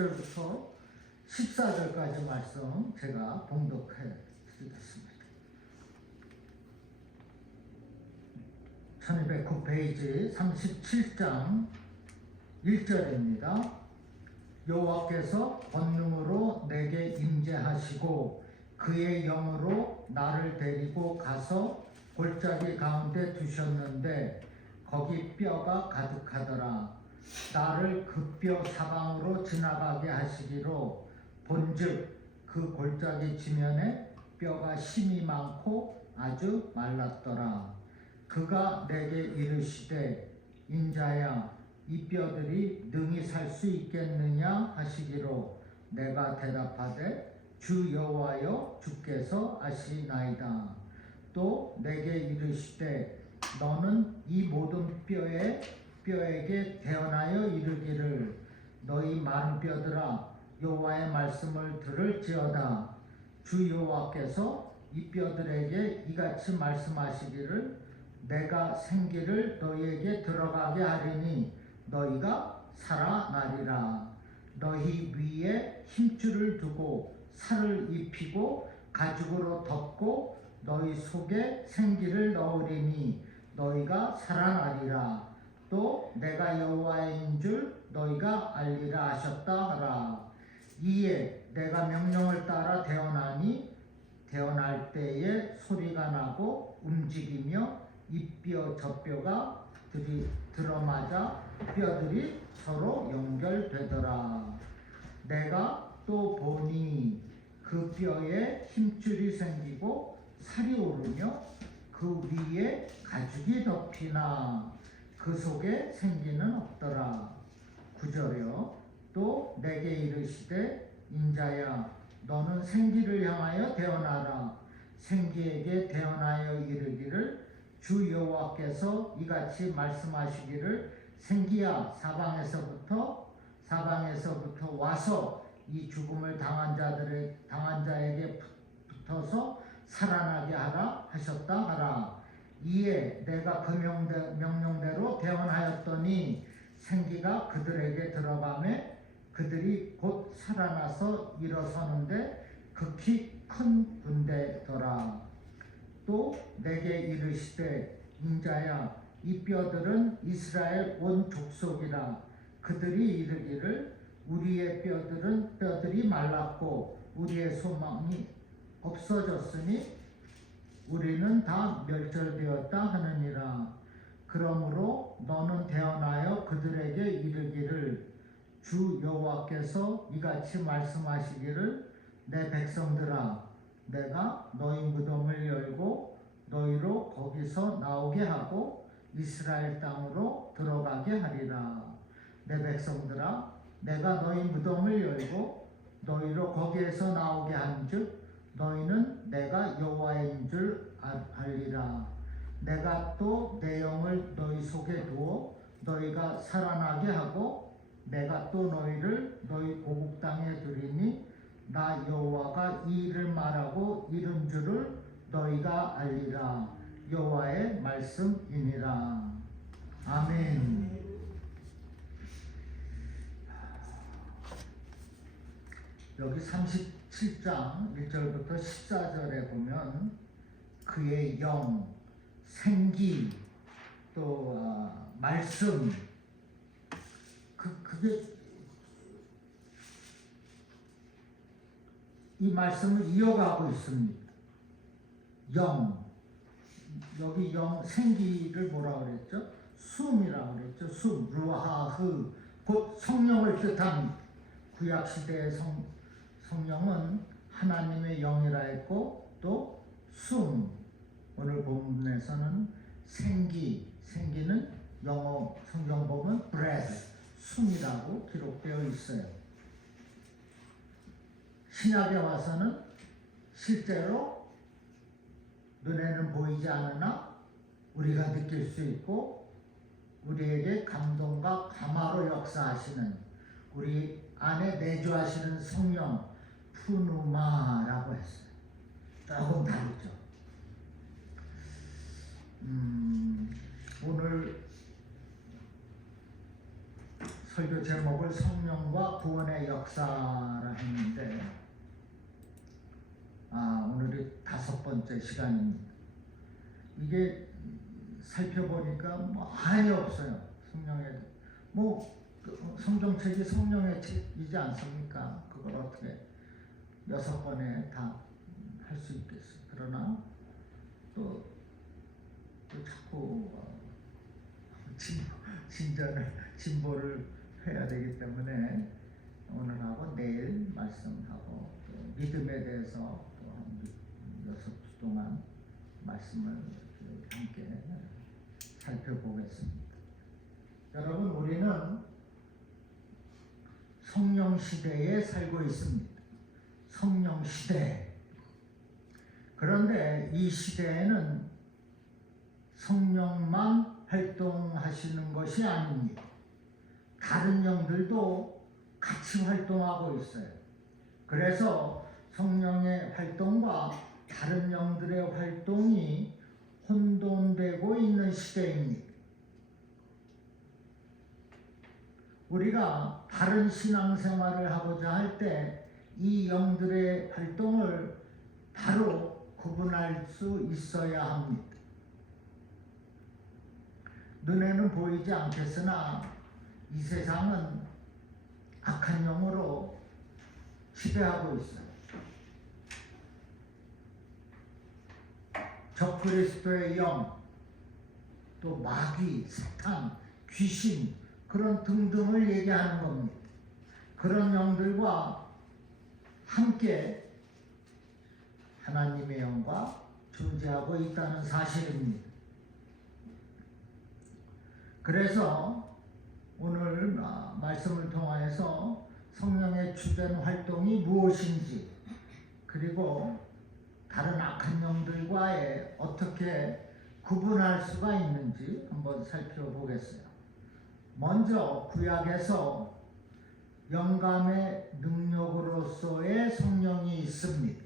1절부터 14절까지 말씀 제가 봉독해 드리겠습니다. 1209페이지 37장 1절입니다. 여호와께서 권능으로 내게 임재하시고 그의 영으로 나를 데리고 가서 골짜기 가운데 두셨는데 거기 뼈가 가득하더라. 나를 그 뼈 사방으로 지나가게 하시기로 본즉 그 골짜기 지면에 뼈가 심이 많고 아주 말랐더라. 그가 내게 이르시되 인자야 이 뼈들이 능히 살 수 있겠느냐 하시기로 내가 대답하되 주 여호와여 주께서 아시나이다. 또 내게 이르시되 너는 이 모든 뼈에게 대언하여 이르기를 너희 많은 뼈들아 여호와의 말씀을 들을지어다. 주 여호와께서 이 뼈들에게 이같이 말씀하시기를 내가 생기를 너희에게 들어가게 하리니 너희가 살아나리라. 너희 위에 힘줄을 두고 살을 입히고 가죽으로 덮고 너희 속에 생기를 넣으리니 너희가 살아나리라. 또 내가 여호와인 줄 너희가 알리라 하셨다 하라. 이에 내가 명령을 따라 대언하니 대언할 때에 소리가 나고 움직이며 이 뼈 저 뼈가 들어맞아 뼈들이 서로 연결되더라. 내가 또 보니 그 뼈에 힘줄이 생기고 살이 오르며 그 위에 가죽이 덮이나 그 속에 생기는 없더라. 9절이요. 또 내게 이르시되 인자야 너는 생기를 향하여 대언하라. 생기에게 대언하여 이르기를 주 여호와께서 이같이 말씀하시기를 생기야 사방에서부터 와서 이 죽음을 당한 자에게 붙어서 살아나게 하라 하셨다 하라. 이에 내가 그 명령대로 대언하였더니 생기가 그들에게 들어가매 그들이 곧 살아나서 일어서는데 극히 큰 군대더라. 또 내게 이르시되 인자야 이 뼈들은 이스라엘 온 족속이라. 그들이 이르기를 우리의 뼈들이 말랐고 우리의 소망이 없어졌으니 우리는 다 멸절되었다 하느니라. 그러므로 너는 대언하여 그들에게 이르기를 주 여호와께서 이같이 말씀하시기를 내 백성들아 내가 너희 무덤을 열고 너희로 거기서 나오게 하고 이스라엘 땅으로 들어가게 하리라. 내 백성들아 내가 너희 무덤을 열고 너희로 거기에서 나오게 한즉 너희는 내가 여호와인 줄 알리라. 내가 또 내 영을 너희 속에 두어 너희가 살아나게 하고 내가 또 너희를 너희 고국 땅에 두리니 나 여호와가 이 일을 말하고 이른 줄을 너희가 알리라. 여호와의 말씀이니라. 아멘. 여기 37장 1절부터 14절에 보면 그의 영, 생기, 또 말씀 그게 이 말씀을 이어가고 있습니다. 영, 여기 영, 생기를 뭐라 그랬죠? 숨이라고 그랬죠. 숨, 루아흐, 곧 성령을 뜻합니다. 구약시대의 성령은 하나님의 영이라 했고 또 숨, 오늘 본문에서는 생기는 영어 성경 보면 breath, 숨이라고 기록되어 있어요. 신약에 와서는 실제로 눈에는 보이지 않으나 우리가 느낄 수 있고 우리에게 감동과 감화로 역사하시는 우리 안에 내주하시는 성령 푸누마라고 했어요. 조금 다르죠. 오늘 설교 제목을 성령과 구원의 역사라 했는데 오늘이 5번째 시간입니다. 이게 살펴보니까 한이 없어요. 성령에 성경책이 성령의 책이지 않습니까? 그걸 어떻게 6번에 다 할 수 있겠어요. 그러나 또 자꾸 진보를 해야 되기 때문에 오늘하고 내일 말씀하고 또 믿음에 대해서 또 한 6주 동안 말씀을 함께 살펴보겠습니다. 여러분, 우리는 성령 시대에 살고 있습니다. 성령 시대. 그런데 이 시대에는 성령만 활동하시는 것이 아닙니다. 다른 영들도 같이 활동하고 있어요. 그래서 성령의 활동과 다른 영들의 활동이 혼돈되고 있는 시대입니다. 우리가 바른 신앙생활을 하고자 할 때 이 영들의 활동을 바로 구분할 수 있어야 합니다. 눈에는 보이지 않겠으나 이 세상은 악한 영으로 지배하고 있어요. 적그리스도의 영, 또 마귀, 사탄, 귀신, 그런 등등을 얘기하는 겁니다. 그런 영들과 함께 하나님의 영과 존재하고 있다는 사실입니다. 그래서 오늘 말씀을 통하여서 성령의 주된 활동이 무엇인지, 그리고 다른 악한 영들과의 어떻게 구분할 수가 있는지 한번 살펴보겠어요. 먼저 구약에서 영감의 능력으로서의 성령이 있습니다.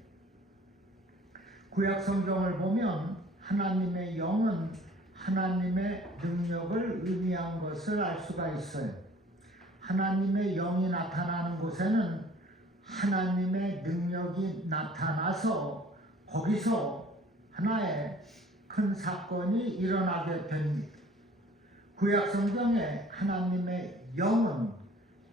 구약 성경을 보면 하나님의 영은 하나님의 능력을 의미한 것을 알 수가 있어요. 하나님의 영이 나타나는 곳에는 하나님의 능력이 나타나서 거기서 하나의 큰 사건이 일어나게 됩니다. 구약 성경에 하나님의 영은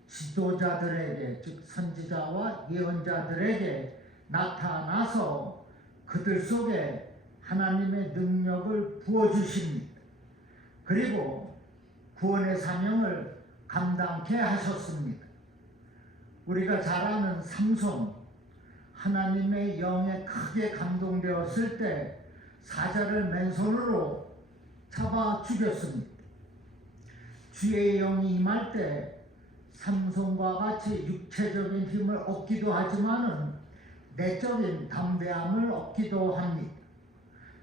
지도자들에게, 즉 선지자와 예언자들에게 나타나서 그들 속에 하나님의 능력을 부어주십니다. 그리고 구원의 사명을 감당케 하셨습니다. 우리가 잘 아는 삼손, 하나님의 영에 크게 감동되었을 때 사자를 맨손으로 잡아 죽였습니다. 주의 영이 임할 때 삼손과 같이 육체적인 힘을 얻기도 하지만은 내적인 담대함을 얻기도 합니다.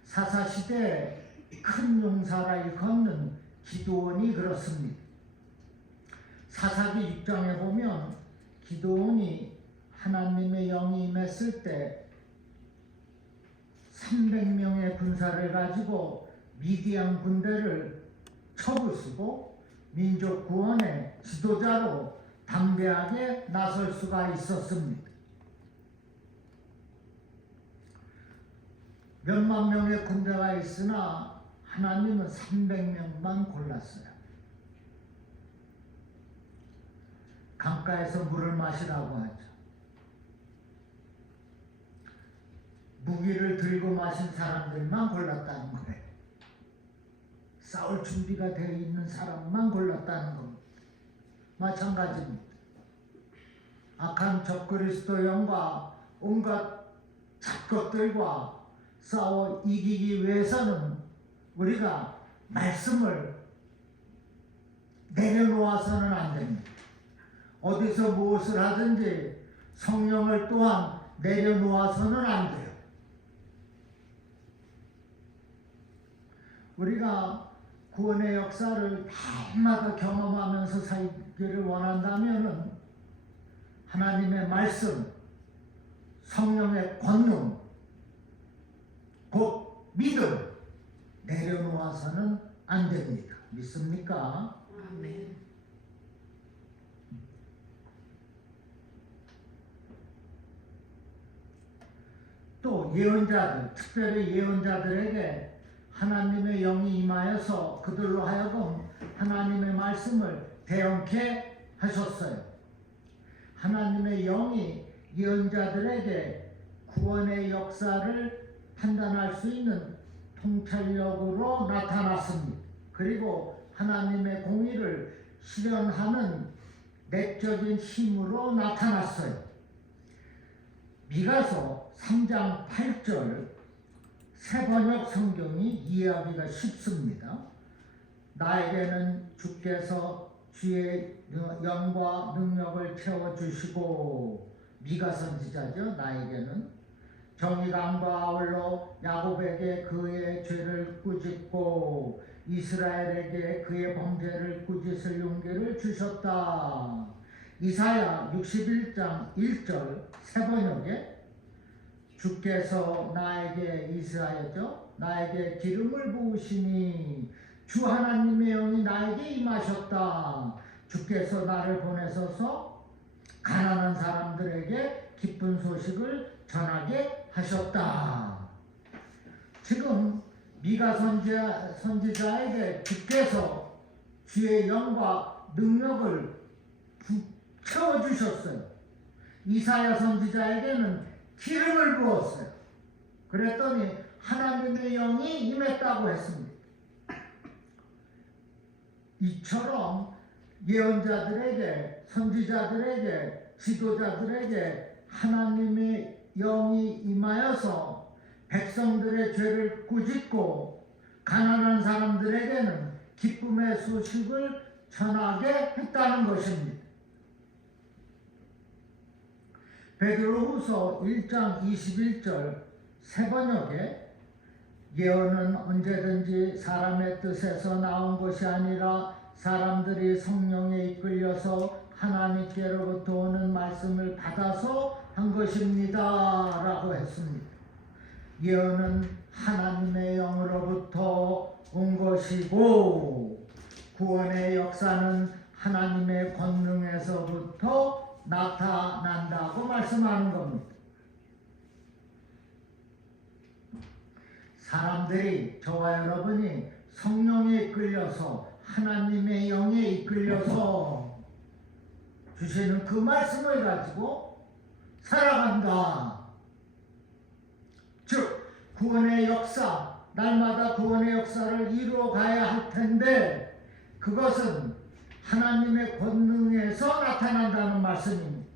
사사시대에 큰 용사라 일컫는 기드온이 그렇습니다. 사사기 6장에 보면 기드온이 하나님의 영이 임했을 때 300명의 군사를 가지고 미디안 군대를 쳐부수고 민족 구원의 지도자로 담대하게 나설 수가 있었습니다. 몇만 명의 군대가 있으나 하나님은 300명만 골랐어요. 강가에서 물을 마시라고 하죠. 무기를 들고 마신 사람들만 골랐다는 거예요. 싸울 준비가 되어 있는 사람만 골랐다는 겁니다. 마찬가지입니다. 악한 적그리스도 영과 온갖 잡것들과 싸워 이기기 위해서는 우리가 말씀을 내려놓아서는 안 됩니다. 어디서 무엇을 하든지 성령을 또한 내려놓아서는 안 돼요. 우리가 구원의 역사를 날마다 경험하면서 살기를 원한다면 하나님의 말씀, 성령의 권능, 곧 믿음 내려놓아서는 안 됩니다. 믿습니까? 아멘. 그리고 예언자들, 특별히 예언자들에게 하나님의 영이 임하여서 그들로 하여금 하나님의 말씀을 대언케 하셨어요. 하나님의 영이 예언자들에게 구원의 역사를 판단할 수 있는 통찰력으로 나타났습니다. 그리고 하나님의 공의를 실현하는 내적인 힘으로 나타났어요. 미가서 3장 8절 새번역 성경이 이해하기가 쉽습니다. 나에게는 주께서 주의 영과 능력을 채워주시고, 미가 선지자죠. 나에게는 정의감과 아울러 야곱에게 그의 죄를 꾸짖고 이스라엘에게 그의 범죄를 꾸짖을 용기를 주셨다. 이사야 61장 1절 새번역에 주께서 나에게, 이사야죠, 나에게 기름을 부으시니 주 하나님의 영이 나에게 임하셨다. 주께서 나를 보내셔서 가난한 사람들에게 기쁜 소식을 전하게 하셨다. 지금 미가 선지자에게 주께서 주의 영과 능력을 채워주셨어요. 이사야 선지자에게는 기름을 부었어요. 그랬더니 하나님의 영이 임했다고 했습니다. 이처럼 예언자들에게, 선지자들에게, 지도자들에게 하나님의 영이 임하여서 백성들의 죄를 꾸짖고 가난한 사람들에게는 기쁨의 소식을 전하게 했다는 것입니다. 베드로후서 1장 21절 새번역에 예언은 언제든지 사람의 뜻에서 나온 것이 아니라 사람들이 성령에 이끌려서 하나님께로부터 오는 말씀을 받아서 한 것입니다 라고 했습니다. 예언은 하나님의 영으로부터 온 것이고 구원의 역사는 하나님의 권능에서부터 나타난다고 말씀하는 겁니다. 사람들이, 저와 여러분이 성령에 이끌려서 하나님의 영에 이끌려서 주시는 그 말씀을 가지고 살아간다. 즉 구원의 역사, 날마다 구원의 역사를 이루어 가야 할 텐데 그것은 하나님의 권능에서 나타난다는 말씀입니다.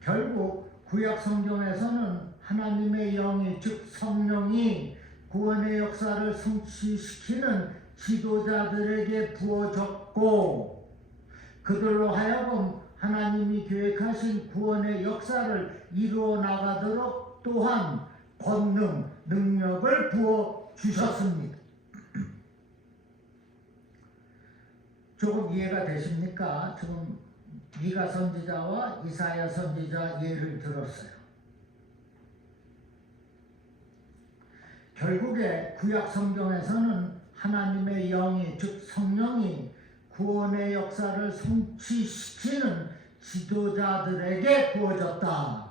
결국 구약 성경에서는 하나님의 영이, 즉 성령이 구원의 역사를 성취시키는 지도자들에게 부어졌고 그들로 하여금 하나님이 계획하신 구원의 역사를 이루어 나가도록 또한 권능, 능력을 부어 주셨습니다. 조금 이해가 되십니까? 지금 미가 선지자와 이사야 선지자 예를 들었어요. 결국에 구약 성경에서는 하나님의 영이, 즉 성령이 구원의 역사를 성취시키는 지도자들에게 부어졌다.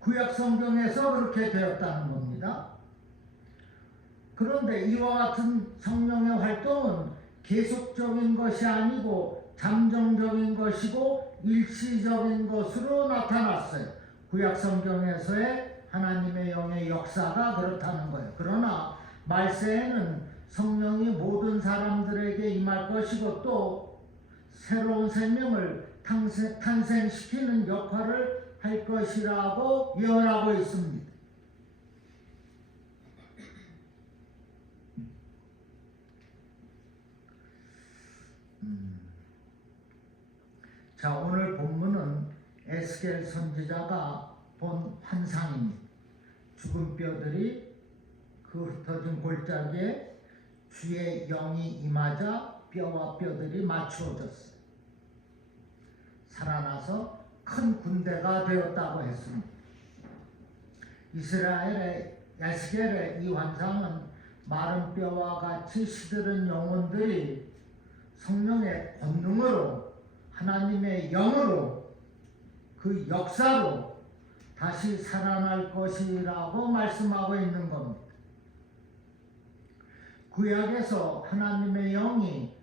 구약 성경에서 그렇게 되었다는 겁니다. 그런데 이와 같은 성령의 활동은 계속적인 것이 아니고 잠정적인 것이고 일시적인 것으로 나타났어요. 구약 성경에서의 하나님의 영의 역사가 그렇다는 거예요. 그러나 말세에는 성령이 모든 사람들에게 임할 것이고 또 새로운 생명을 탄생시키는 역할을 할 것이라고 예언하고 있습니다. 자, 오늘 본문은 에스겔 선지자가 본 환상입니다. 죽은 뼈들이 그 흩어진 골짜기에 주의 영이 임하자 뼈와 뼈들이 맞추어졌어요. 살아나서 큰 군대가 되었다고 했습니다. 이스라엘의 에스겔의 이 환상은 마른 뼈와 같이 시들은 영혼들이 성령의 권능으로 하나님의 영으로 그 역사로 다시 살아날 것이라고 말씀하고 있는 겁니다. 구약에서 하나님의 영이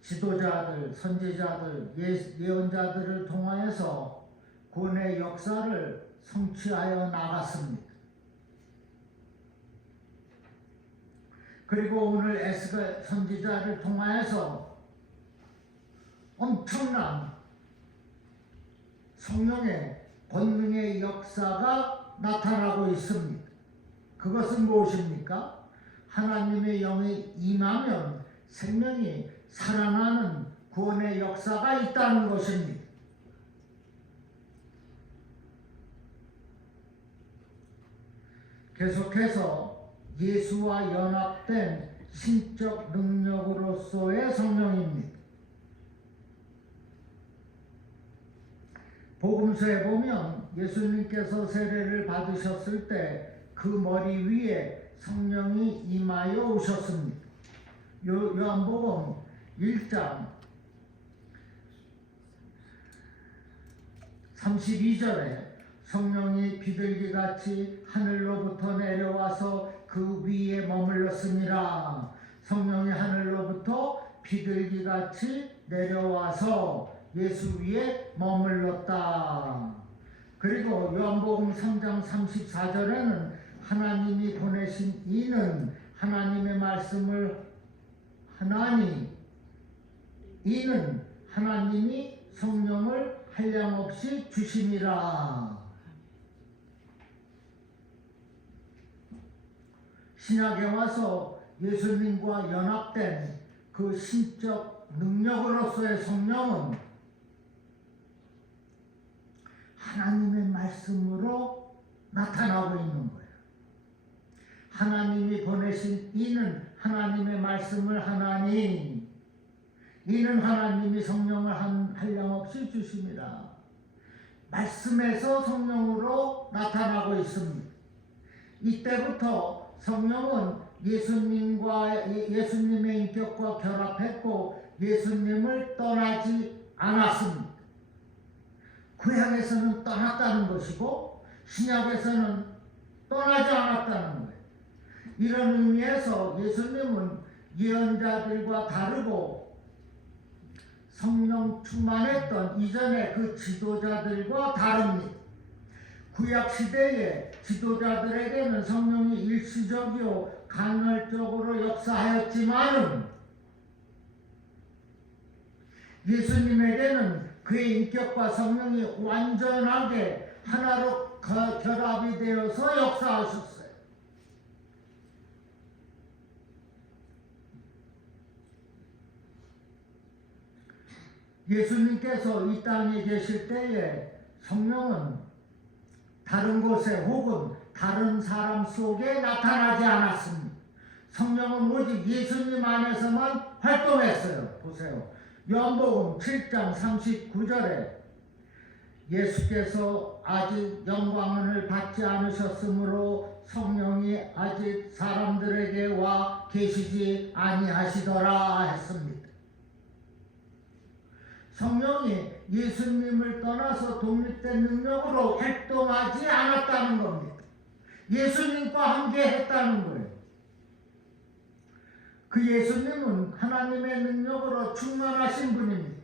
지도자들, 선지자들, 예언자들을 통하여서 구원의 역사를 성취하여 나갔습니다. 그리고 오늘 에스겔 선지자를 통하여서 엄청난 성령의 권능의 역사가 나타나고 있습니다. 그것은 무엇입니까? 하나님의 영이 임하면 생명이 살아나는 구원의 역사가 있다는 것입니다. 계속해서 예수와 연합된 신적 능력으로서의 성령입니다. 복음서에 보면 예수님께서 세례를 받으셨을 때 그 머리 위에 성령이 임하여 오셨습니다. 요한복음 1장 32절에 성령이 비둘기같이 하늘로부터 내려와서 그 위에 머물렀습니다. 성령이 하늘로부터 비둘기같이 내려와서 예수 위에 머물렀다. 그리고 요한복음 3장 34절에는 하나님이 보내신 이는 하나님의 말씀을 이는 하나님이 성령을 한량없이 주심이라. 신약에 와서 예수님과 연합된 그 신적 능력으로서의 성령은 하나님의 말씀으로 나타나고 있는 거예요. 하나님이 보내신 이는 하나님의 말씀을 하나니 이는 하나님이 성령을 한량없이 주심이라. 말씀에서 성령으로 나타나고 있습니다. 이때부터 성령은 예수님의 인격과 결합했고 예수님을 떠나지 않았습니다. 구약에서는 떠났다는 것이고 신약에서는 떠나지 않았다는 거예요. 이런 의미에서 예수님은 예언자들과 다르고 성령 충만했던 이전의 그 지도자들과 다릅니다. 구약 시대의 지도자들에게는 성령이 일시적이요 간헐적으로 역사하였지만은 예수님에게는 그의 인격과 성령이 완전하게 하나로 결합이 되어서 역사하셨어요. 예수님께서 이 땅에 계실 때에 성령은 다른 곳에 혹은 다른 사람 속에 나타나지 않았습니다. 성령은 오직 예수님 안에서만 활동했어요. 보세요. 요한복음 7장 39절에 예수께서 아직 영광을 받지 않으셨으므로 성령이 아직 사람들에게 와 계시지 아니하시더라 했습니다. 성령이 예수님을 떠나서 독립된 능력으로 활동하지 않았다는 겁니다. 예수님과 함께 했다는 거예요. 그 예수님은 하나님의 능력으로 충만하신 분입니다.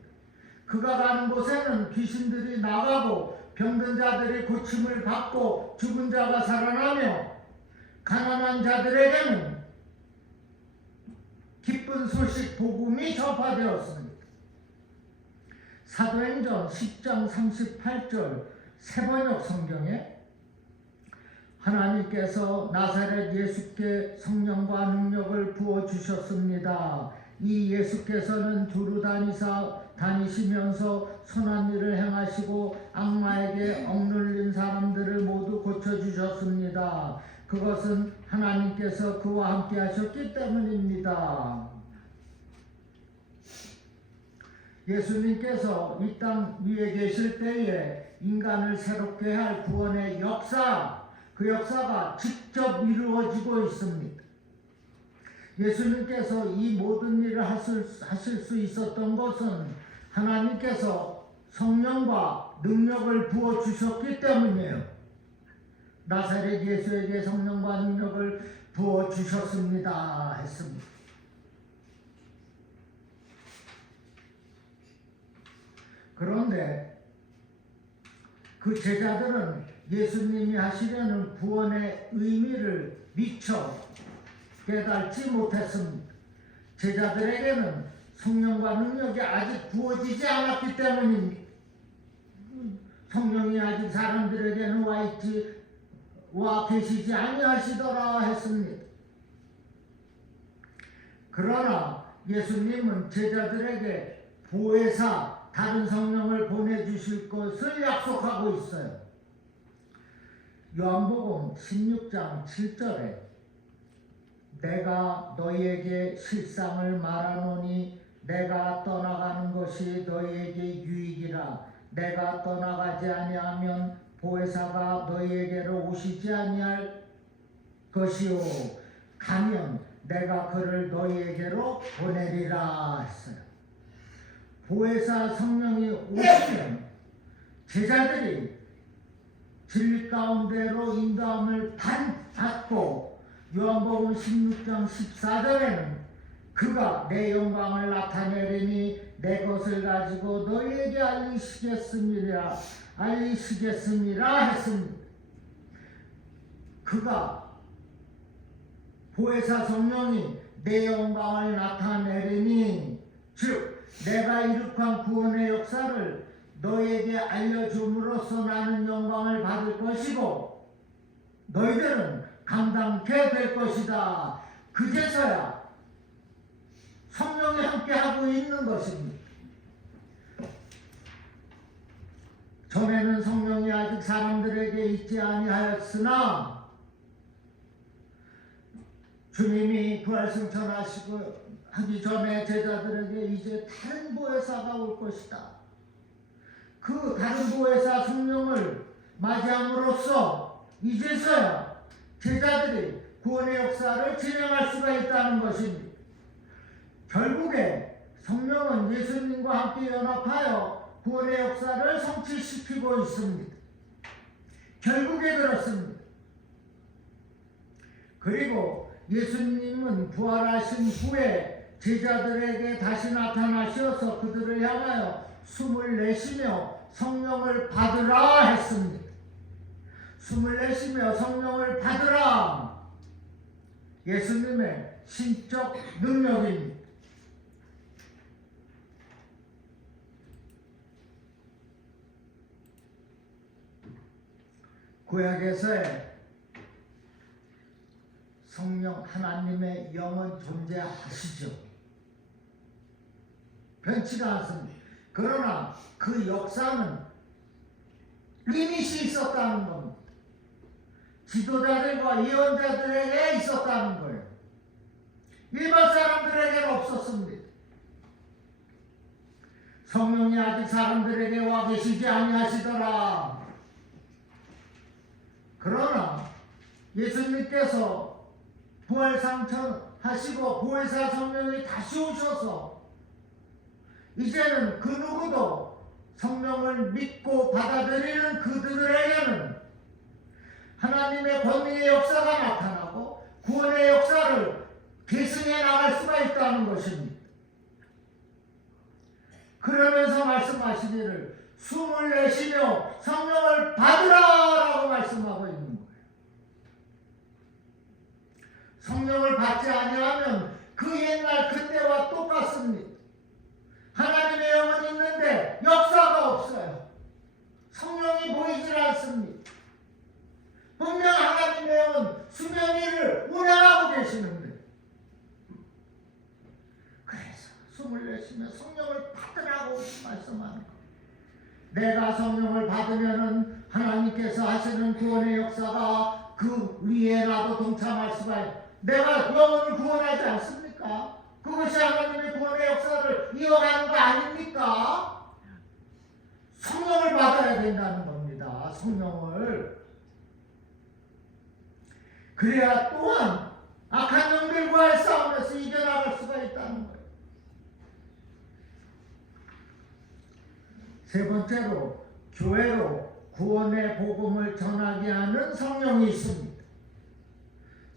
그가 가는 곳에는 귀신들이 나가고 병든 자들이 고침을 받고 죽은 자가 살아나며 가난한 자들에게는 기쁜 소식 복음이 전파되었습니다. 사도행전 10장 38절 새번역 성경에 하나님께서 나사렛 예수께 성령과 능력을 부어주셨습니다. 이 예수께서는 두루 다니시면서 선한 일을 행하시고 악마에게 억눌린 사람들을 모두 고쳐주셨습니다. 그것은 하나님께서 그와 함께 하셨기 때문입니다. 예수님께서 이 땅 위에 계실 때에 인간을 새롭게 할 구원의 역사, 그 역사가 직접 이루어지고 있습니다. 예수님께서 이 모든 일을 하실 수 있었던 것은 하나님께서 성령과 능력을 부어 주셨기 때문이에요. 나사렛 예수에게 성령과 능력을 부어 주셨습니다 했습니다. 그런데 그 제자들은 예수님이 하시려는 구원의 의미를 미처 깨닫지 못했습니다. 제자들에게는 성령과 능력이 아직 부어지지 않았기 때문입니다. 성령이 아직 사람들에게는 와 계시지 아니하시더라 했습니다. 그러나 예수님은 제자들에게 보혜사 다른 성령을 보내주실 것을 약속하고 있어요. 요한복음 16장 7절에 내가 너희에게 실상을 말하노니 내가 떠나가는 것이 너희에게 유익이라. 내가 떠나가지 아니하면 보혜사가 너희에게로 오시지 아니할 것이요 가면 내가 그를 너희에게로 보내리라 했어요. 보혜사 성령이 오시면 제자들이 진리 가운데로 인도함을 받고 요한복음 16장 14절에는 그가 내 영광을 나타내리니 내 것을 가지고 너희에게 알리시겠습니다 했습니다. 그가 보혜사 성령이 내 영광을 나타내리니 즉 내가 이룩한 구원의 역사를 너희에게 알려줌으로써 나는 영광을 받을 것이고 너희들은 감당케 될 것이다. 그제서야 성령이 함께하고 있는 것입니다. 전에는 성령이 아직 사람들에게 있지 아니하였으나 주님이 부활승천하시고 하기 전에 제자들에게 이제 다른 보혜사가 올 것이다. 그 다른 보혜사 성령을 맞이함으로써 이제서야 제자들이 구원의 역사를 진행할 수가 있다는 것입니다. 결국에 성령은 예수님과 함께 연합하여 구원의 역사를 성취시키고 있습니다. 결국에 그렇습니다. 그리고 예수님은 부활하신 후에 제자들에게 다시 나타나셔서 그들을 향하여 숨을 내쉬며 성령을 받으라 했습니다. 숨을 내쉬며 성령을 받으라. 예수님의 신적 능력입니다. 구약에서의 성령 하나님의 영은 존재하시죠. 변치가 않습니다. 그러나 그 역사는 리밋이 있었다는 겁니다. 지도자들과 예언자들에게 있었다는 거예요. 일반 사람들에게는 없었습니다. 성령이 아직 사람들에게 와 계시지 아니하시더라. 그러나 예수님께서 부활상천하시고 보혜사 성령이 다시 오셔서 이제는 그 누구도 성령을 믿고 받아들이는 그들에게는 하나님의 권위의 역사가 나타나고 구원의 역사를 계승해 나갈 수가 있다는 것입니다. 그러면서 말씀하시기를 숨을 내쉬며 성령을 받으라라고 말씀하고 있는 거예요. 성령을 받지 아니하면 그 옛날 그때와 똑같습니다. 하나님의 영은 있는데 역사가 없어요. 성령이 보이질 않습니다. 분명 하나님의 영은 수면 위를 운행하고 계시는데 그래서 숨을 내쉬며 성령을 받으라고 말씀하는 거예요. 내가 성령을 받으면은 하나님께서 하시는 구원의 역사가 그 위에 나도 동참할 수가 있어요. 내가 영혼을 구원하지 않습니까? 그것이 하나님의 구원의 역사를 이어가는 거 아닙니까? 성령을 받아야 된다는 겁니다. 성령을. 그래야 또한 악한 영들과의 싸움에서 이겨나갈 수가 있다는 거예요. 세 번째로 교회로 구원의 복음을 전하게 하는 성령이 있습니다.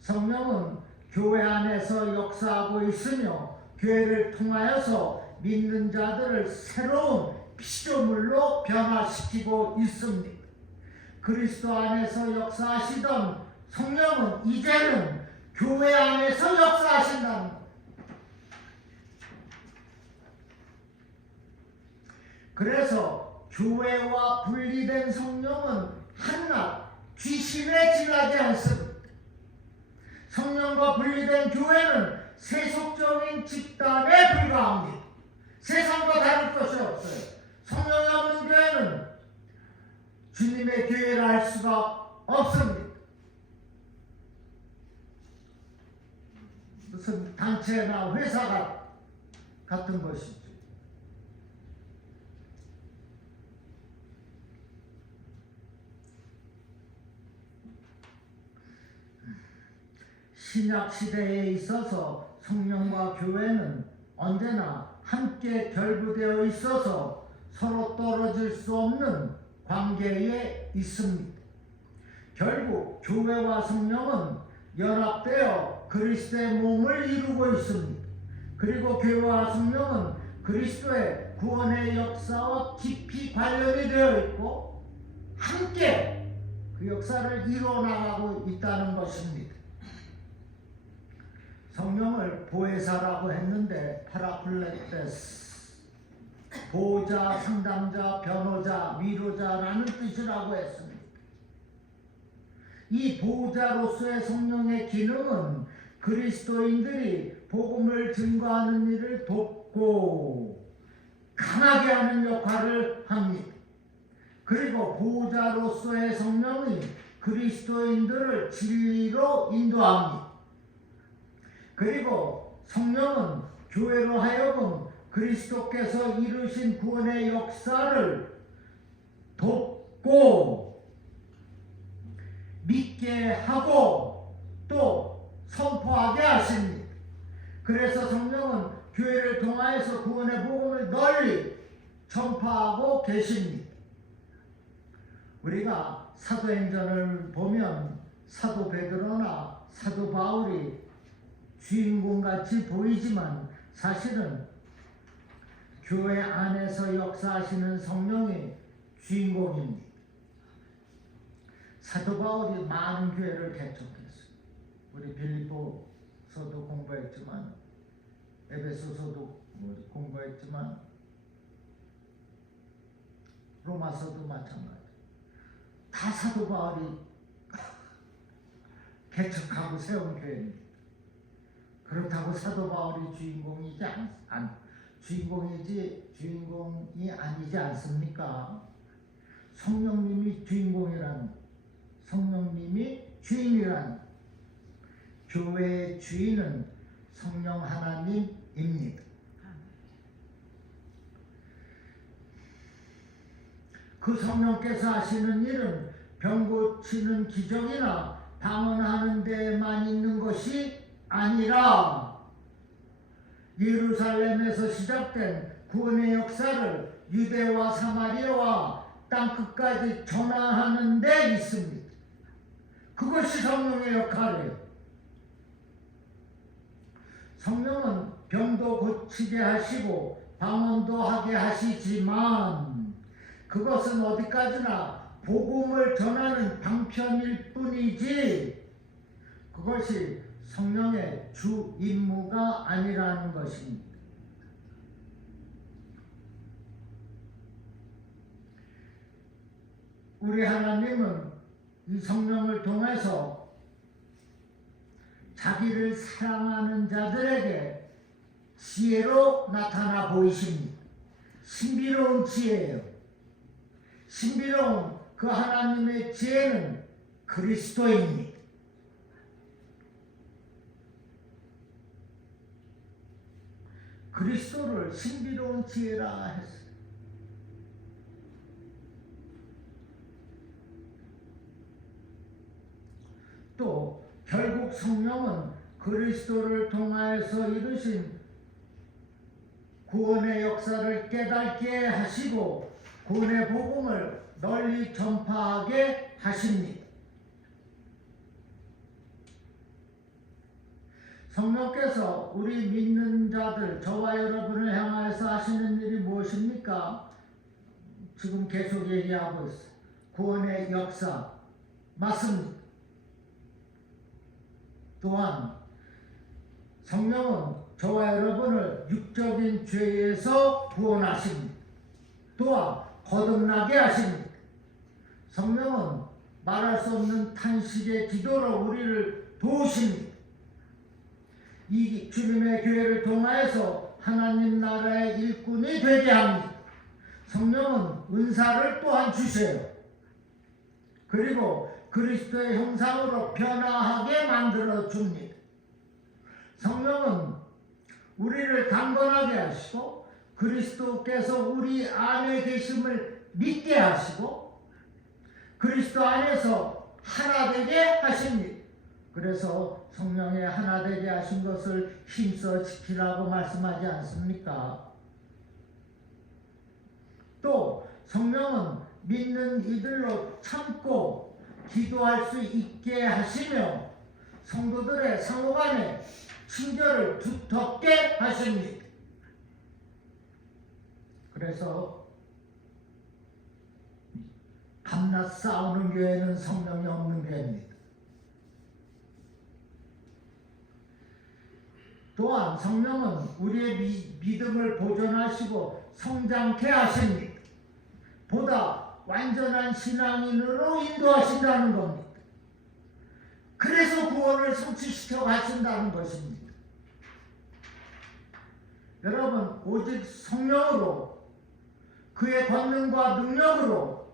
성령은 교회 안에서 역사하고 있으며 교회를 통하여서 믿는 자들을 새로운 피조물로 변화시키고 있습니다. 그리스도 안에서 역사하시던 성령은 이제는 교회 안에서 역사하신다는 것. 그래서 교회와 분리된 성령은 한낱 귀신에 지나지 않습니다. 성령과 분리된 교회는 세속적인 집단에 불과합니다. 세상과 다를 것이 없어요. 성령이 없는 교회는 주님의 교회라 할 수가 없습니다. 무슨 단체나 회사가 같은 것이죠. 신약 시대에 있어서 성령과 교회는 언제나 함께 결부되어 있어서 서로 떨어질 수 없는 관계에 있습니다. 결국 교회와 성령은 연합되어 그리스도의 몸을 이루고 있습니다. 그리고 교회와 성령은 그리스도의 구원의 역사와 깊이 관련이 되어 있고 함께 그 역사를 이루어나가고 있다는 것입니다. 성령을 보혜사라고 했는데 파라클레테스, 보호자, 상담자, 변호자, 위로자라는 뜻이라고 했습니다. 이 보호자로서의 성령의 기능은 그리스도인들이 복음을 증거하는 일을 돕고 강하게 하는 역할을 합니다. 그리고 보호자로서의 성령이 그리스도인들을 진리로 인도합니다. 그리고 성령은 교회로 하여금 그리스도께서 이루신 구원의 역사를 돕고 믿게 하고 또 선포하게 하십니다. 그래서 성령은 교회를 통하여서 구원의 복음을 널리 전파하고 계십니다. 우리가 사도행전을 보면 사도 베드로나 사도 바울이 주인공같이 보이지만 사실은 교회 안에서 역사하시는 성령이 주인공입니다. 사도 바울이 많은 교회를 개척했어요. 우리 빌립보서도 공부했지만 에베소서도 공부했지만 로마서도 마찬가지. 다 사도 바울이 개척하고 세운 교회입니다. 그렇다고 사도 바울이 주인공이 아니지 않습니까? 성령님이 성령님이 주인이라는 교회의 주인은 성령 하나님입니다. 그 성령께서 하시는 일은 병 고치는 기적이나 방언하는 데만 있는 것이 아니라 예루살렘에서 시작된 구원의 역사를 유대와 사마리아와 땅끝까지 전하는 데 있습니다. 그것이 성령의 역할이에요. 성령은 병도 고치게 하시고 방언도 하게 하시지만 그것은 어디까지나 복음을 전하는 방편일 뿐이지 그것이 성령의 주 임무가 아니라는 것입니다. 우리 하나님은 이 성령을 통해서 자기를 사랑하는 자들에게 지혜로 나타나 보이십니다. 신비로운 지혜예요. 신비로운 그 하나님의 지혜는 그리스도입니다. 그리스도를 신비로운 지혜라 했어요. 또 결국 성령은 그리스도를 통하여서 이루신 구원의 역사를 깨닫게 하시고 구원의 복음을 널리 전파하게 하십니다. 성령께서 우리 믿는 자들, 저와 여러분을 향하여서 하시는 일이 무엇입니까? 지금 계속 얘기하고 있어요. 구원의 역사. 맞습니다. 또한 성령은 저와 여러분을 육적인 죄에서 구원하십니다. 또한 거듭나게 하십니다. 성령은 말할 수 없는 탄식의 기도로 우리를 도우십니다. 이 주님의 교회를 통하여서 하나님 나라의 일꾼이 되게 합니다. 성령은 은사를 또한 주세요. 그리고 그리스도의 형상으로 변화하게 만들어 줍니다. 성령은 우리를 강건하게 하시고 그리스도께서 우리 안에 계심을 믿게 하시고 그리스도 안에서 하나 되게 하십니다. 그래서 성령의 하나 되게 하신 것을 힘써 지키라고 말씀하지 않습니까? 또 성령은 믿는 이들로 참고 기도할 수 있게 하시며 성도들의 상호간에 친결을 두텁게 하십니다. 그래서 밤낮 싸우는 교회는 성령이 없는 교회입니다. 또한 성령은 우리의 믿음을 보존하시고 성장케 하십니다. 보다 완전한 신앙인으로 인도하신다는 겁니다. 그래서 구원을 성취시켜 가신다는 것입니다. 여러분, 오직 성령으로 그의 권능과 능력으로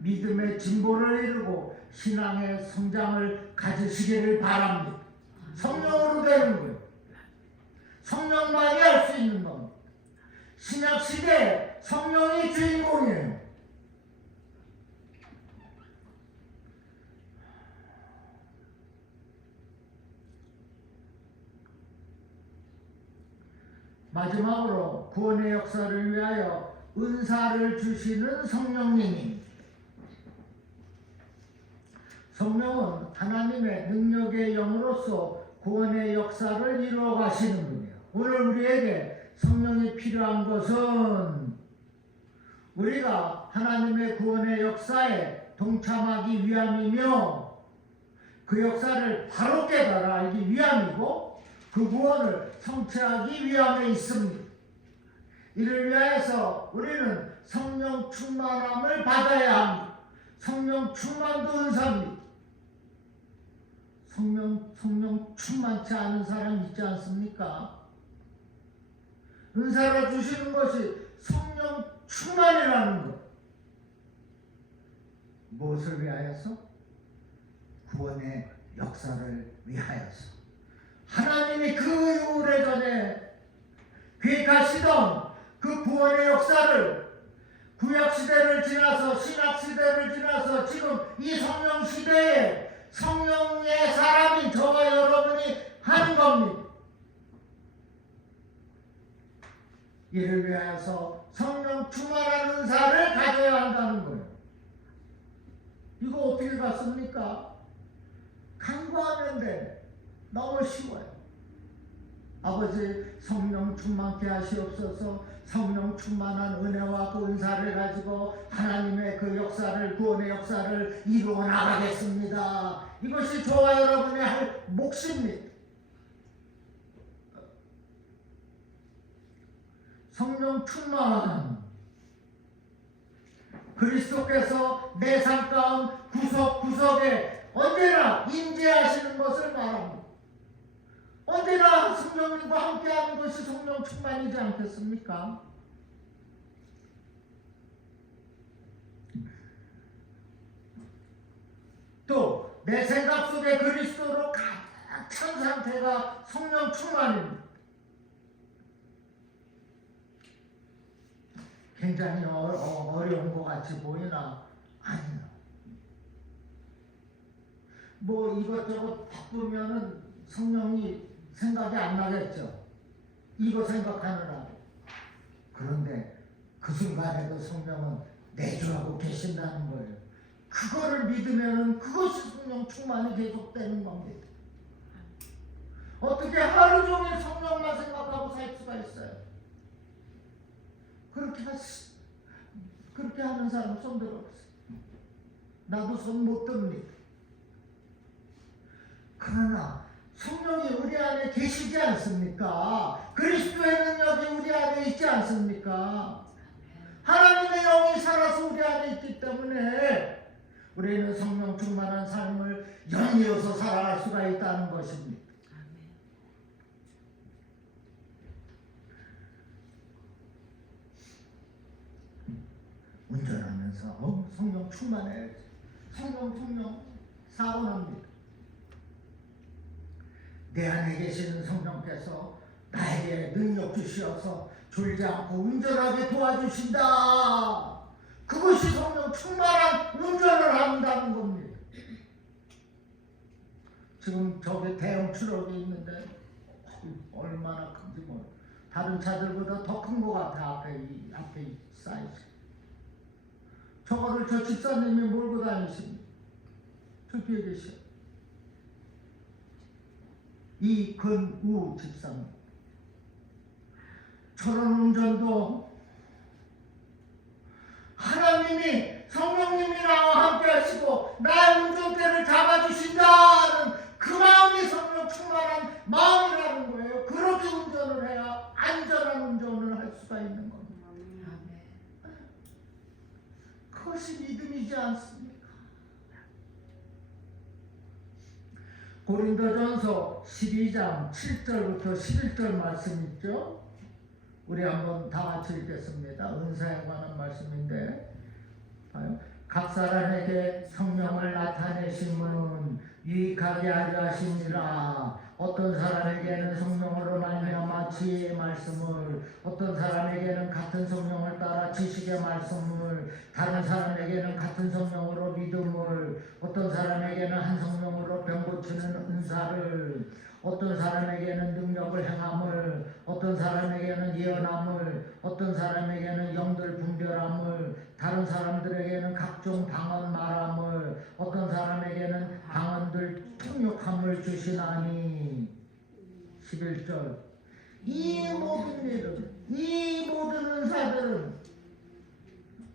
믿음의 진보를 이루고 신앙의 성장을 가지시기를 바랍니다. 성령으로 되는 거예요. 성령만이 할 수 있는 겁니다. 신약시대에 성령이 주인공이에요. 마지막으로 구원의 역사를 위하여 은사를 주시는 성령님입니다. 성령은 하나님의 능력의 영으로서 구원의 역사를 이루어 가시는 분이에요. 오늘 우리에게 성령이 필요한 것은 우리가 하나님의 구원의 역사에 동참하기 위함이며 그 역사를 바로 깨달아 알기 위함이고 그 구원을 성취하기 위함에 있습니다. 이를 위하여서 우리는 성령 충만함을 받아야 합니다. 성령 충만도 은사입니다. 성령 충만치 않은 사람 있지 않습니까? 은사로 주시는 것이 성령 충만이라는 것. 무엇을 위하여서? 구원의 역사를 위하여서. 하나님이 그 오래전에 계획하시던 그 구원의 역사를 구약시대를 지나서 신약시대를 지나서 지금 이 성령시대에 성령의 사람인 저와 여러분이 하는 겁니다. 이를 위하여서 성령 충만한 은사를 가져야 한다는 거예요. 이거 어떻게 갔습니까? 간구하면 돼. 너무 쉬워요. 아버지 성령 충만케 하시옵소서. 성령 충만한 은혜와 그 은사를 가지고 하나님의 그 역사를 구원의 역사를 이루어 나가겠습니다. 이것이 저와 여러분의 할 몫입니다. 성령 충만 그리스도께서 내 삶 가운 구석구석에 언제나 임재하시는 것을 말합니다. 언제나 성령님과 함께하는 것이 성령 충만이지 않겠습니까? 또 내 생각 속에 그리스도로 가득 찬 상태가 성령 충만입니다. 굉장히 어려운 것 같이 보이나? 아니요. 뭐 이것저것 바꾸면은 성령이 생각이 안 나겠죠. 이거 생각하느라. 그런데 그 순간에도 성령은 내주하고 계신다는 거예요. 그거를 믿으면 그것이 성령 충만이 계속되는 겁니다. 어떻게 하루 종일 성령만 생각하고 살 수가 있어요? 그렇게 하는 사람 손 들어보세요. 나도 손 못 듭니다. 그러나 성령이 우리 안에 계시지 않습니까? 그리스도의 능력이 우리 안에 있지 않습니까? 하나님의 영이 살아서 우리 안에 있기 때문에 우리는 성령 충만한 삶을 연이어서 살아갈 수가 있다는 것입니다. 운전하면서 성령 충만해야지. 성령 사고 납니다. 내 안에 계시는 성령께서 나에게 능력 주시어서 졸지 않고 운전하게 도와주신다. 그것이 성령 충만한 운전을 한다는 겁니다. 지금 저기 대형 트럭이 있는데 얼마나 큰지 다른 차들보다 더 큰 것 같아. 앞에 이 사이즈. 저거를 저 집사님이 몰고 다니십니다. 저 뒤에 계셔. 이근우 집사님. 저런 운전도 하나님이 성령님이 나와 함께 하시고 나의 운전대를 잡아주신다는 그 마음이 성령 충만한 마음이라는 거예요. 그렇게 운전을 해야 안전한 운전을 할 수가 있는 겁니다. 그것이 믿음이지 않습니까? 고린도전서 12장 7절부터 11절 말씀 있죠? 우리 한번 다 같이 읽겠습니다. 은사에 관한 말씀인데, 각 사람에게 성령을 나타내심은 유익하게 하려 하심이라. 어떤 사람에게는 성령으로 말미암아 지혜의 말씀을, 어떤 사람에게는 같은 성령을 따라 지식의 말씀을, 다른 사람에게는 같은 성령으로 믿음을, 어떤 사람에게는 한 성령으로 병 고치는 은사를, 어떤 사람에게는 능력을 행함을, 어떤 사람에게는 예언함을, 어떤 사람에게는 영들 분별함을, 다른 사람들에게는 각종 방언 말함을, 어떤 사람에게는 방언들 통역함을 주시나니. 11절. 이 모든 일은, 이 모든 은사들은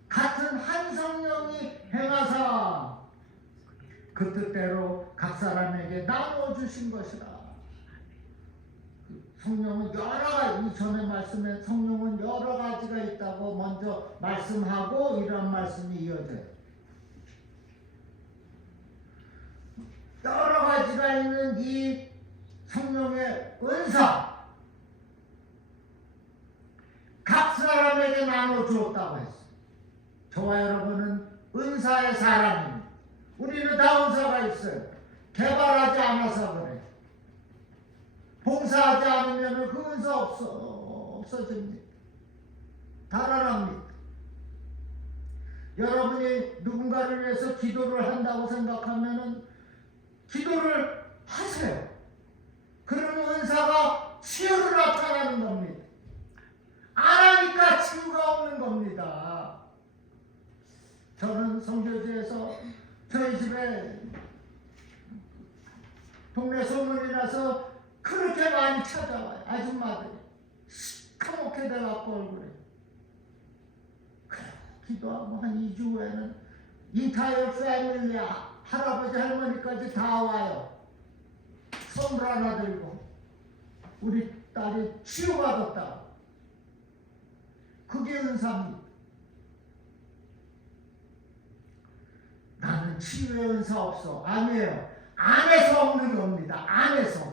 같은 한 성령이 행하사 그 뜻대로 각 사람에게 나누어 주신 것이라. 성령은 여러 가지, 전에 말씀에 성령은 여러 가지가 있다고 먼저 말씀하고 이런 말씀이 이어져요. 여러 가지가 있는 이 성령의 은사, 각 사람에게 나눠 주었다고 했어요. 저와 여러분은 은사의 사람입니다. 우리는 다 은사가 있어요. 개발하지 않아서 그래요. 봉사하지 않으면 그 은사 없어집니다. 달아납니다. 여러분이 누군가를 위해서 기도를 한다고 생각하면 기도를 하세요. 그러면 은사가 치유를 나타나는 겁니다. 안 하니까 치유가 없는 겁니다. 저는 성교지에서 저희 집에 동네 소문이 나서 그렇게 많이 찾아와요. 아줌마들이 시커멓게 돼갖고 얼굴에. 기도하고 한 2주 후에는 인타이어 패밀리, 할아버지 할머니까지 다 와요. 선물 하나 들고 우리 딸이 치유받았다. 그게 은사입니다. 나는 치유의 은사 없어. 아니에요. 안에서 없는 겁니다. 안에서.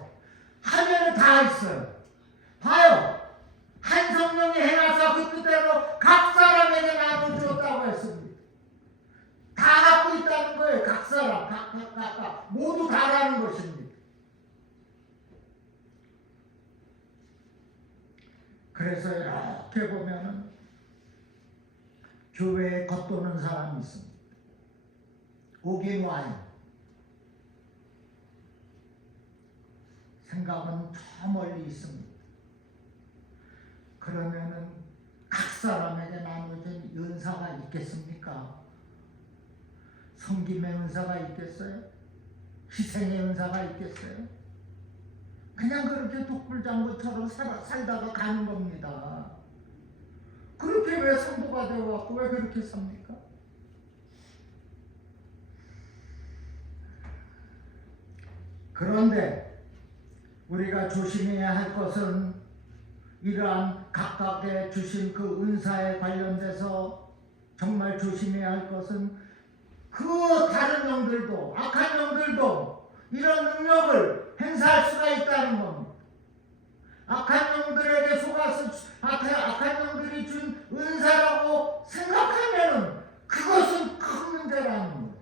하면 다 있어요. 봐요. 한 성령이 행하사 그 뜻대로 각 사람에게 나눠주었다고 했습니다. 다 갖고 있다는 거예요. 각 사람, 각 모두 다라는 것입니다. 그래서 이렇게 보면은 교회에 겉도는 사람이 있습니다. 오긴 와요. 생각은 저 멀리 있습니다. 그러면은 각 사람에게 나눠진 은사가 있겠습니까? 섬김의 은사가 있겠어요? 희생의 은사가 있겠어요? 그냥 그렇게 독불장구처럼 살다가 가는 겁니다. 그렇게 왜 성도가 되어왔고 왜 그렇게 삽니까? 그런데 우리가 조심해야 할 것은 이러한 각각의 주신 그 은사에 관련돼서 정말 조심해야 할 것은 그 다른 영들도 악한 영들도 이런 능력을 행사할 수가 있다는 겁니다. 악한 영들에게 속아서 악한 영들이 준 은사라고 생각하면 그것은 큰 문제라는 거예요.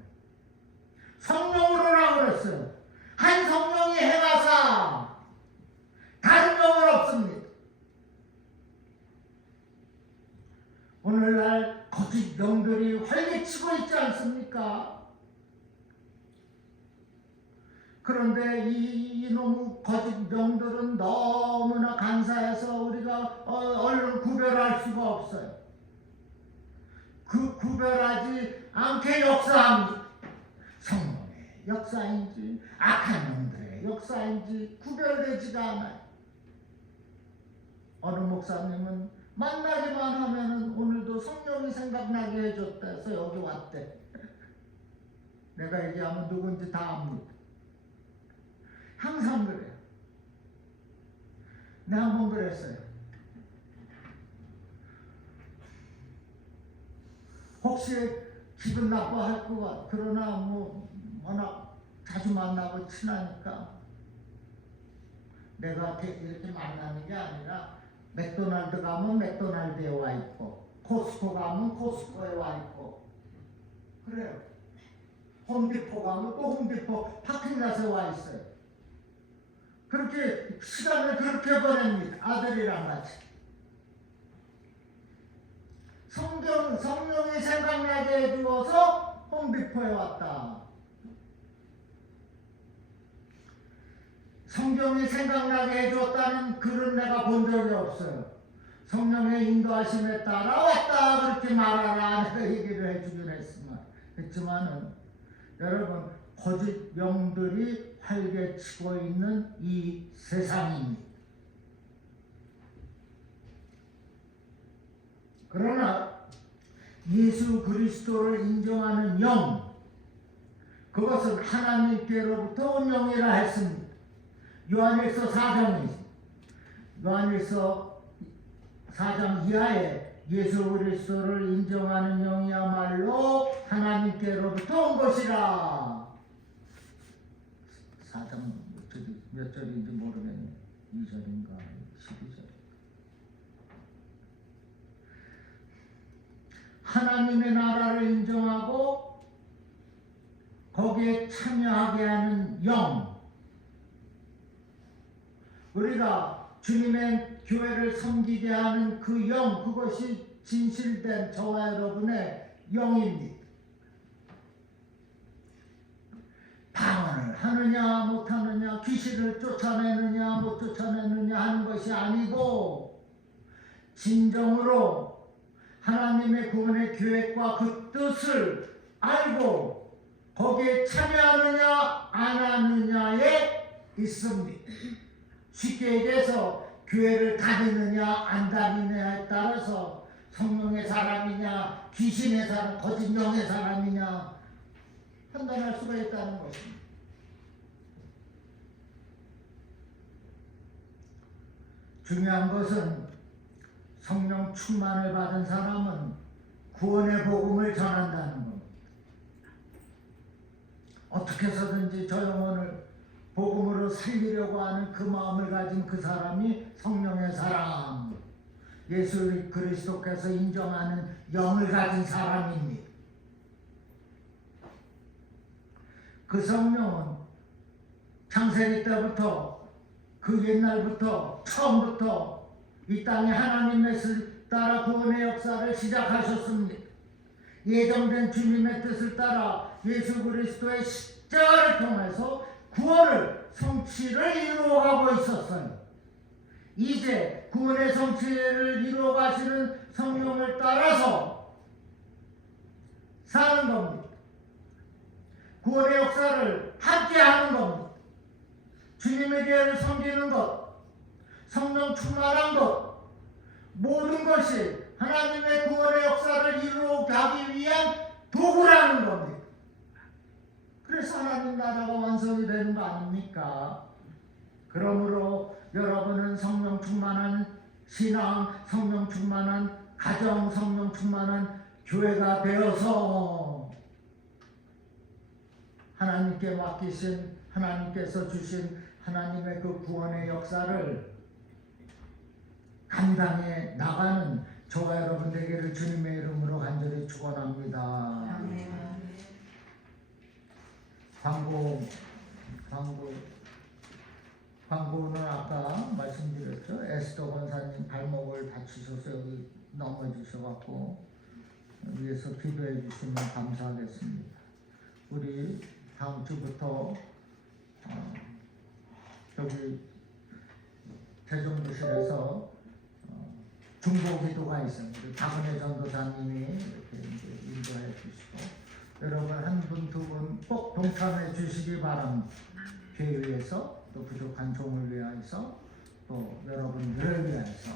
성령으로라고 그랬어요. 한 성령이 행하사 다른 영은 없습니다. 오늘날 거짓 영들이 활개치고 있지 않습니까? 그런데 이놈 거짓 영들은 너무나 간사해서 우리가 얼른 구별할 수가 없어요. 그 구별하지 않게 역사합니다. 성령의 역사인지 악한 영들의 역사인지 구별되지가 않아요. 어느 목사님은 만나기만 하면은 오늘도 성령이 생각나게 해줬다 해서 여기 왔대. 내가 얘기하면 누군지 다 압니다. 항상 그래요. 내가 한번 그랬어요. 혹시 기분 나빠할 것 같아. 그러나 워낙 자주 만나고 친하니까 내가 이렇게 만나는 게 아니라 맥도날드 가면 맥도날드에 와 있고 코스코 가면 코스코에 와 있고 그래요. 홈디포 가면 또 홈디포 파킹plat에 와 있어요. 그렇게 시간을 그렇게 보냅니다. 아들이랑 같이. 성령이 생각나게 해주어서 홈디포에 왔다. 성경이 생각나게 해줬다는 글은 내가 본 적이 없어요. 성령의 인도하심에 따라 왔다 그렇게 말하라 내가 얘기를 해주긴 했지만은 여러분 거짓 영들이 활개치고 있는 이 세상입니다. 그러나 예수 그리스도를 인정하는 영, 그것은 하나님께로부터 온 영이라 했습니다. 요한일서 4장이 요한일서 4장 이하에 예수 그리스도를 인정하는 영이야말로 하나님께로부터 온 것이라. 4장 몇 절인지 모르겠네. 2절인가 12절. 하나님의 나라를 인정하고 거기에 참여하게 하는 영, 우리가 주님의 교회를 섬기게 하는 그 영, 그것이 진실된 저와 여러분의 영입니다. 방언을 하느냐 못하느냐, 귀신을 쫓아내느냐 못 쫓아내느냐 하는 것이 아니고 진정으로 하나님의 구원의 계획과 그 뜻을 알고 거기에 참여하느냐 안 하느냐에 있습니다. 쉽게 얘기해서 교회를 다니느냐 안 다니느냐에 따라서 성령의 사람이냐 귀신의 사람, 거짓 영의 사람이냐 판단할 수가 있다는 것입니다. 중요한 것은 성령 충만을 받은 사람은 구원의 복음을 전한다는 겁니다. 어떻게 해서든지 저 영혼을 복음으로 살리려고 하는 그 마음을 가진 그 사람이 성령의 사람, 예수 그리스도께서 인정하는 영을 가진 사람입니다. 그 성령은 창세기 때부터 그 옛날부터 처음부터 이 땅에 하나님의 뜻을 따라 구원의 역사를 시작하셨습니다. 예정된 주님의 뜻을 따라 예수 그리스도의 십자가를 통해서 구원을 성취를 이루어가고 있었어요. 이제 구원의 성취를 이루어 가시는 성령을 따라서 사는 겁니다. 구원의 역사를 함께 하는 겁니다. 주님의 교회를 섬기는 것, 성령 충만한 것, 모든 것이 하나님의 구원의 역사를 이루어가기 위한 도구라는 겁니다. 그래서 하나님 나라가 완성이 되는 거 아닙니까? 그러므로 여러분은 성령 충만한 신앙, 성령 충만한 가정, 성령 충만한 교회가 되어서 하나님께 맡기신, 하나님께서 주신 하나님의 그 구원의 역사를 감당해 나가는 저와 여러분 되기를 주님의 이름으로 간절히 축원합니다. 광고는 아까 말씀드렸죠. 에스더 권사님 발목을 다치셔서 여기 넘어지셔갖고 위에서 기도해 주시면 감사하겠습니다. 우리 다음 주부터 여기 대종도실에서 중보 기도가 있습니다. 박은혜 전도사님이 이렇게 이제 인도해 주시고 여러분 한 분 두 분 꼭 동참해 주시기 바랍니다. 교회에서 또 부족한 종을 위하여서 또 여러분들을 위하여서